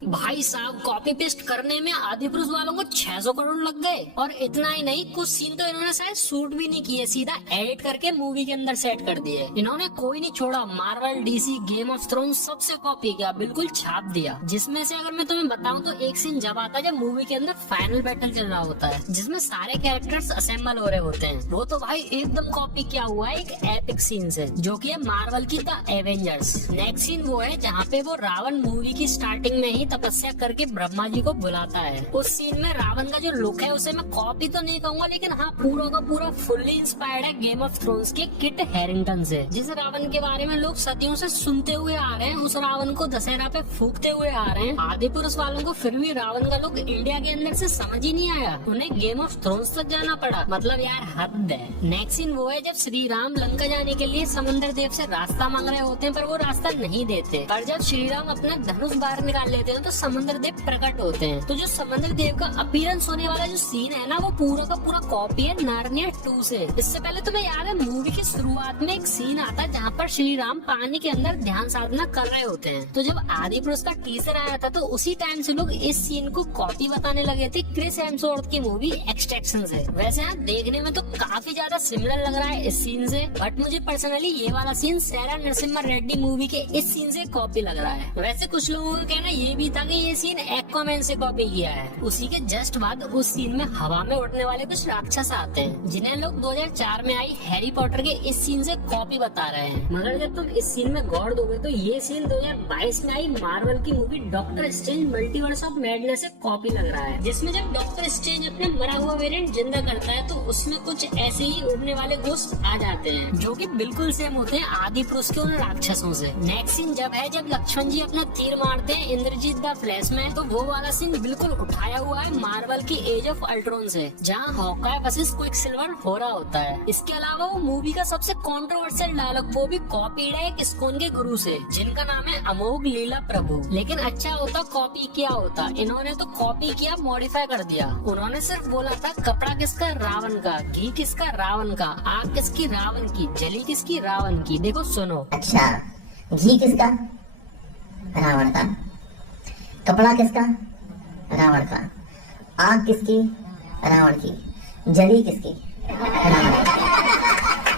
भाई साहब copy paste करने में आदिपुरुष वालों को 600 करोड़ लग गए। और इतना ही नहीं, कुछ सीन तो इन्होंने शायद शूट भी नहीं किए, सीधा एडिट करके मूवी के अंदर सेट कर दिए। इन्होंने कोई नहीं छोड़ा, Marvel, DC, game of thrones सबसे कॉपी किया, बिल्कुल छाप दिया। जिसमें से अगर मैं तुम्हें बताऊं तो एक सीन जब आता है जब मूवी के अंदर फाइनल बैटल चल रहा होता है, जिसमें सारे कैरेक्टर्स असेंबल हो रहे होते हैं, वो तो भाई एकदम कॉपी किया हुआ है एक एपिक सीन से, जो कि है मार्वल की द एवेंजर्स। नेक्स्ट सीन वो है जहाँ पे वो रावण मूवी की स्टार्टिंग में ही तपस्या करके ब्रह्मा जी को बुलाता है। उस सीन में रावण का जो लुक है उसे मैं कॉपी तो नहीं कहूंगा, लेकिन हाँ पूरा का पूरा फुल्ली इंस्पायर्ड है गेम ऑफ थ्रोन्स के किट हैरिंगटन से। जिस रावण के बारे में लोग सदियों से सुनते हुए आ रहे हैं, उस रावण को दशहरा पे फूकते हुए आ रहे हैं। आदिपुरुष वालों को फिर भी रावण का लुक इंडिया के अंदर से समझ ही नहीं आया, उन्हें गेम ऑफ थ्रोन्स तक जाना पड़ा। मतलब यार हद है। नेक्स्ट सीन वो है जब श्री राम लंका जाने के लिए समुद्र देव से रास्ता मांग रहे होते हैं, पर वो रास्ता नहीं देते। पर जब श्री राम अपना धनुष बाहर निकाल लेते हैं तो समुद्र देव प्रकट होते हैं। तो जो समुद्र देव का अपीयरेंस होने वाला जो सीन है ना, वो पूरा का पूरा कॉपी है नार्निया 2 से। इससे पहले तुम्हें याद है मूवी की शुरुआत में एक सीन आता है जहाँ पर श्री राम पानी के अंदर ध्यान साधना कर रहे होते हैं। तो जब आदिपुरुष का टीजर आया था तो उसी टाइम से लोग इस सीन को कॉपी बताने लगे थे क्रिस हेम्सवर्थ की मूवी एक्सट्रैक्शन से। वैसे यहाँ देखने में तो काफी ज्यादा सिमिलर लग रहा है इस सीन से, बट मुझे पर्सनली ये वाला सीन सैरा नरसिम्हा रेड्डी मूवी के इस सीन से कॉपी लग रहा है। वैसे कुछ लोगों का कहना ये भी था कि ये सीन एक्वामैन से कॉपी किया है। उसी के जस्ट बाद उस सीन में हवा में उड़ने वाले कुछ राक्षस आते हैं, जिन्हें लोग 2004 में आई हैरी पॉटर के इस सीन से कॉपी बता रहे हैं। मगर जब तुम इस सीन में गौर दोगे तो ये सीन 2022 में आई मार्वल की movie doctor strange multiverse of madness से कॉपी लग रहा है, जिसमें जब डॉक्टर स्ट्रेंज अपने मरा हुआ वेरिएंट जिंदा करता है तो उसमें कुछ ऐसे ही उड़ने वाले घोस्ट आ जाते हैं, जो कि बिल्कुल सेम होते हैं आदिपुरुष के उन राक्षसों से। नेक्स्ट सीन जब है जब लक्ष्मण जी अपना तीर मारते हैं इंद्रजीत द फ्लैश में, तो वो वाला सीन बिल्कुल उठाया हुआ है मार्वल की एज ऑफ अल्ट्रॉन से, जहाँ हॉकाय वर्सेस क्विकसिल्वर हो रहा होता है। इसके अलावा वो मूवी का सबसे कंट्रोवर्शियल डायलॉग वो भी कॉपीड है एक इस्कॉन के गुरु से, जिनका नाम है अमोघ लीला प्रभु। लेकिन अच्छा होता कॉपी किया होता, इन्होंने तो कॉपी किया, मॉडिफाई कर दिया। उन्होंने सिर्फ बोला था कपड़ा किसका रावण का, घी किसका रावण का, आग किसकी रावण की, जली किसकी रावण की। देखो सुनो, अच्छा घी किसका रावण का, कपड़ा किसका रावण का, आग किसकी रावण की, जली किसकी रावण की।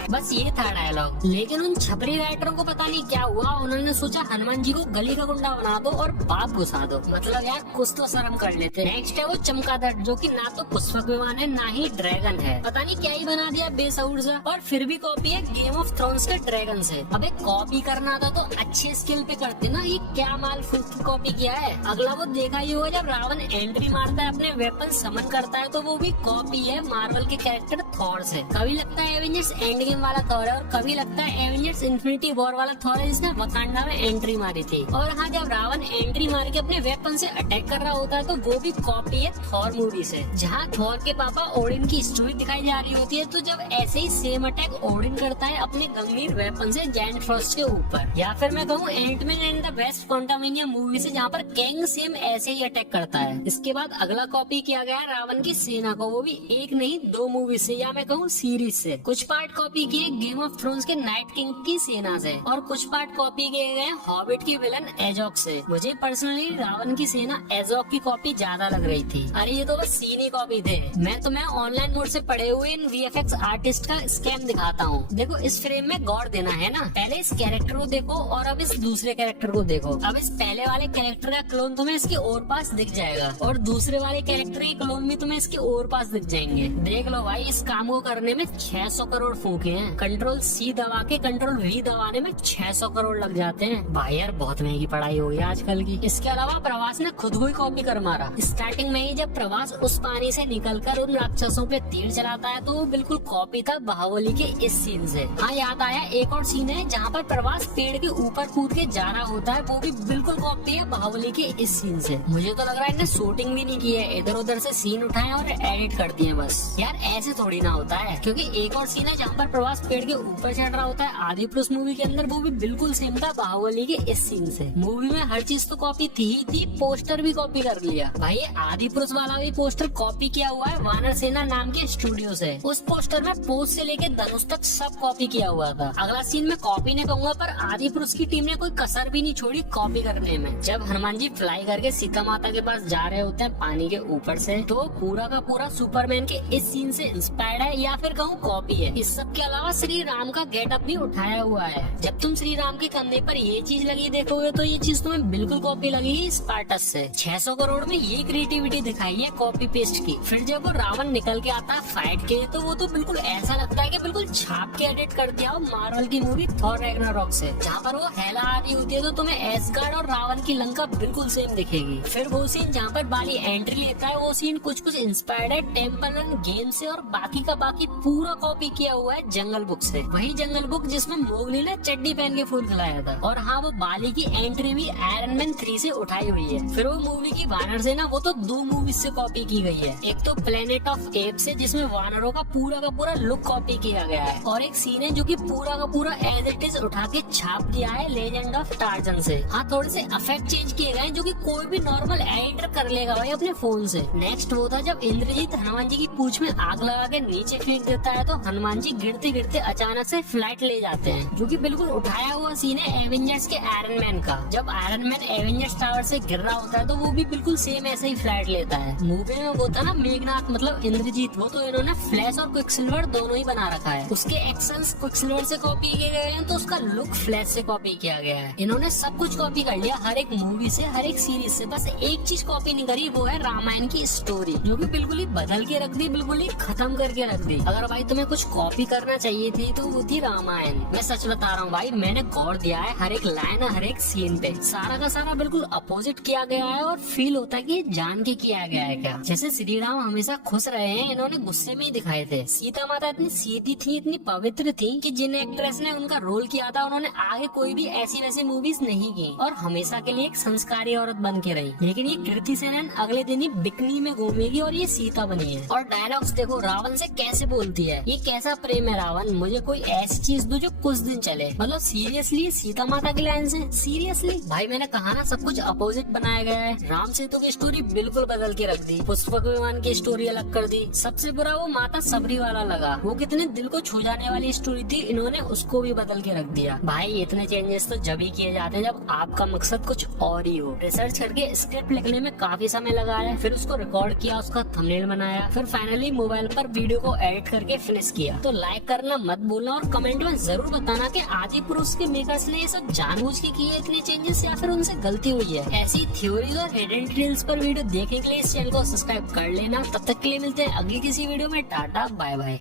बस ये था डायलॉग। लेकिन उन छपरी राइटरों को पता नहीं क्या हुआ, उन्होंने सोचा हनुमान जी को गली का गुंडा बना दो और बाप घुसा दो। मतलब यार कुछ तो शर्म कर लेते। नेक्स्ट है वो चमगादड़, जो कि ना तो पुष्पक विमान है ना ही ड्रैगन है, पता नहीं क्या ही बना दिया बेसउर सा। और फिर भी कॉपी है गेम ऑफ थ्रोन्स के ड्रैगन से। अबे कॉपी करना था तो अच्छे स्किल पे करते ना, ये क्या माल फूक की कॉपी किया है। अगला वो देखा ही होगा जब रावण एंट्री मारता है, अपने वेपन समन करता है, तो वो भी कॉपी है मार्वल के कैरेक्टर थॉर से। कभी लगता है एवेंजर्स एंड गेम वाला थॉर है और कभी लगता है एवेंजर्स इन्फिनिटी वॉर वाला थॉर है जिसने वकांडा में एंट्री मारी थी। और हाँ, जब रावण एंट्री मार के अपने वेपन से अटैक कर रहा होता है तो वो भी कॉपी है थॉर मूवी से, जहाँ थॉर के पापा ओडिन की स्टोरी दिखाई जा रही होती है। तो जब ऐसे ही सेम अटैक ओडिन करता है अपने गंभीर वेपन से जायंट फ्रॉस्ट के ऊपर, या फिर मैं कहूँ Ant Man and the Wasp Quantumania movie से, जहाँ पर कैंग सेम ऐसे ही अटैक करता है। इसके बाद अगला कॉपी किया गया रावण की सेना को, वो भी एक नहीं 2 मूवी से, या मैं कहूँ सीरीज से। कुछ पार्ट कॉपी किए गेम ऑफ थ्रोन्स के नाइट किंग की सेना से, और कुछ पार्ट कॉपी किए गए हॉबिट की विलन एजॉक से। मुझे पर्सनली रावण की सेना एजॉक की कॉपी ज्यादा लग रही थी। अरे ये तो बस सीन ही कॉपी थे। मैं तुम्हें ऑनलाइन मोड से पढ़े हुए इन वीएफएक्स आर्टिस्ट का स्कैम दिखाता हूँ। देखो इस फ्रेम में गौर देना है ना, पहले इस कैरेक्टर को देखो और अब इस दूसरे कैरेक्टर को देखो। अब इस पहले वाले कैरेक्टर का क्लोन तुम्हें इसके और पास दिख जाएगा, और दूसरे वाले कैरेक्टर के क्लोन भी तुम्हें इसके और पास दिख जाएंगे। देख लो भाई, इस काम को करने में 600 करोड़ फूके हैं। कंट्रोल सी दबा के कंट्रोल वी दबाने में 600 करोड़ लग जाते हैं। भाई यार बहुत महंगी पढ़ाई हो गई आजकल की। इसके अलावा प्रवास ने खुद को ही कॉपी कर मारा। स्टार्टिंग में ही जब प्रवास उस पानी से निकलकर उन राक्षसों पे तीर चलाता है तो वो बिल्कुल कॉपी था बाहुबली के इस सीन से। हाँ याद आया, एक और सीन है जहाँ पर प्रवास पेड़ के ऊपर कूद के जा रहा होता है, वो भी बिल्कुल कॉपी है बाहुबली के इस सीन से। मुझे तो लग रहा है इन्हें शूटिंग भी नहीं की है, इधर उधर से सीन उठाए और एडिट कर दिए बस। यार ऐसे थोड़ी ना होता है, क्योंकि एक और सीन है जहाँ पर प्रभास पेड़ के ऊपर चढ़ रहा होता है आदि पुरुष मूवी के अंदर, वो भी बिल्कुल सेम था बाहुबली के इस सीन से। मूवी में हर चीज तो कॉपी थी ही थी, पोस्टर भी कॉपी कर लिया भाई। आदि पुरुष वाला भी पोस्टर कॉपी किया हुआ है वानर सेना नाम के स्टूडियो से। उस पोस्टर में पोज से लेके धनुष तक सब कॉपी किया हुआ था। अगला सीन में कॉपी नहीं कहूंगा, पर आदि पुरुष की टीम ने कोई कसर भी नहीं छोड़ी कॉपी करने में। जब हनुमान जी फ्लाई करके सीता माता के पास जा रहे होते हैं पानी के ऊपर से, तो पूरा का पूरा सुपरमैन के इस सीन से इंस्पायर्ड है या फिर कहूँ कॉपी है। इस सब के अलावा श्री राम का गेटअप भी उठाया हुआ है। जब तुम श्री राम के कंधे पर ये चीज लगी देखोगे तो ये चीज तुम्हें बिल्कुल कॉपी लगेगी स्पार्टस से। 600 करोड़ में ये क्रिएटिविटी दिखाई है कॉपी पेस्ट की। फिर जब वो रावण निकल के आता है फाइट के, तो वो तो बिल्कुल ऐसा लगता है कि बिल्कुल छाप के एडिट कर दिया हो मार्वल की मूवी थॉर रैग्नारोक से। जहाँ पर वो हेला आ रही होती है तो तुम्हें एसगार्ड और रावण की लंका बिल्कुल सेम दिखेगी। फिर वो सीन जहाँ पर बाली एंट्री लेता है, वो सीन कुछ कुछ इंस्पायर्ड है टेम्पल रन गेम से, और बाकी का बाकी पूरा कॉपी किया हुआ है जंगल बुक से। वही जंगल बुक जिसमें मोगली ने चड्डी पहन के फूल खिलाया था। और हाँ, वो बाली की एंट्री भी आयरन मैन 3 से उठाई हुई है। फिर वो मूवी की वानर सेना, वो तो 2 मूवीज से कॉपी की गई है। एक तो प्लेनेट ऑफ एप से, जिसमें वानरों का पूरा लुक कॉपी किया गया है, और एक सीन है जो कि पूरा का पूरा एज इट इज उठा के छाप दिया है लेजेंड ऑफ टार्जन से। हाँ, थोड़े से इफेक्ट चेंज किए गए जो कि कोई भी नॉर्मल एडिटर कर लेगा भाई अपने फोन से। नेक्स्ट वो था जब इंद्रजीत हनुमान जी की पूंछ में आग लगा के नीचे फेंक देता है, तो हनुमान जी गिरते गिरते अचानक से फ्लाइट ले जाते हैं, जो कि बिल्कुल उठाया हुआ सीन है एवेंजर्स के आयरन मैन का। जब आयरन मैन एवेंजर्स टावर से गिर रहा होता है तो वो भी बिल्कुल सेम ऐसे ही फ्लाइट लेता है। मूवी में वो था ना मेघनाथ मतलब इंद्रजीत, वो तो इन्होंने फ्लैश और क्विकसिल्वर दोनों ही बना रखा है। उसके एक्शंस क्विकसिल्वर से कॉपी किए गए हैं, तो उसका लुक फ्लैश से कॉपी किया गया है। इन्होंने सब कुछ कॉपी कर लिया, हर एक मूवी से, हर एक सीरीज से। बस एक चीज कॉपी नहीं करी, वो है रामायण की स्टोरी, जो कि बिल्कुल ही बदल के रख दी, बिल्कुल ही खत्म करके रख दी। अगर भाई तुम्हें कुछ कॉपी करना चाहिए थी तो वो थी रामायण। मैं सच बता रहा हूँ भाई, मैंने गौर दिया है हर एक लाइन, हर एक सीन पे। सारा का सारा बिल्कुल अपोजिट किया गया है, और फील होता है कि जान के किया गया है क्या। जैसे श्री राम हमेशा खुश रहे हैं, इन्होंने गुस्से में ही दिखाए थे। सीता माता इतनी सीधी थी, इतनी पवित्र थी कि जिन एक्ट्रेस ने उनका रोल किया था, उन्होंने आगे कोई भी ऐसी वैसी मूवीज नहीं की, और हमेशा के लिए एक संस्कारी औरत बन के रही। लेकिन ये कृति सेनन अगले दिन ही बिकनी में घूमेगी और ये सीता बनी है। और डायलॉग्स देखो रावण से कैसे बोलती है, ये कैसा प्रेम है रावण, मुझे कोई ऐसी चीज दो जो कुछ दिन चले। मतलब सीरियसली सीता माता की लाइन से सीरियसली भाई, मैंने कहा ना सब कुछ अपोजिट बनाया गया है। राम सेतु की स्टोरी बिल्कुल बदल के रख दी, पुष्पक विमान की स्टोरी अलग कर दी। सबसे बुरा वो माता सबरी वाला लगा, वो कितने दिल को छू जाने वाली स्टोरी थी, इन्होंने उसको भी बदल के रख दिया। भाई इतने चेंजेस तो जब ही किए जाते हैं जब आपका मकसद कुछ और ही हो। रिसर्च करके स्क्रिप्ट लिखने में काफी समय लगा है, फिर उसको रिकॉर्ड किया, उसका थंबनेल बनाया, फिर फाइनली मोबाइल पर वीडियो को एडिट करके फिनिश किया। तो लाइक करना मत भूलना, और कमेंट में जरूर बताना कि आदि पुरुष के मेकर्स ने ये सब जानबूझ के किए इतने चेंजेस, या फिर उनसे गलती हुई है। ऐसी थ्योरीज और हिडन डिटेल्स पर वीडियो देखने के लिए इस चैनल को सब्सक्राइब कर लेना। तब तक के लिए मिलते हैं अगली किसी वीडियो में। Tata bye bye.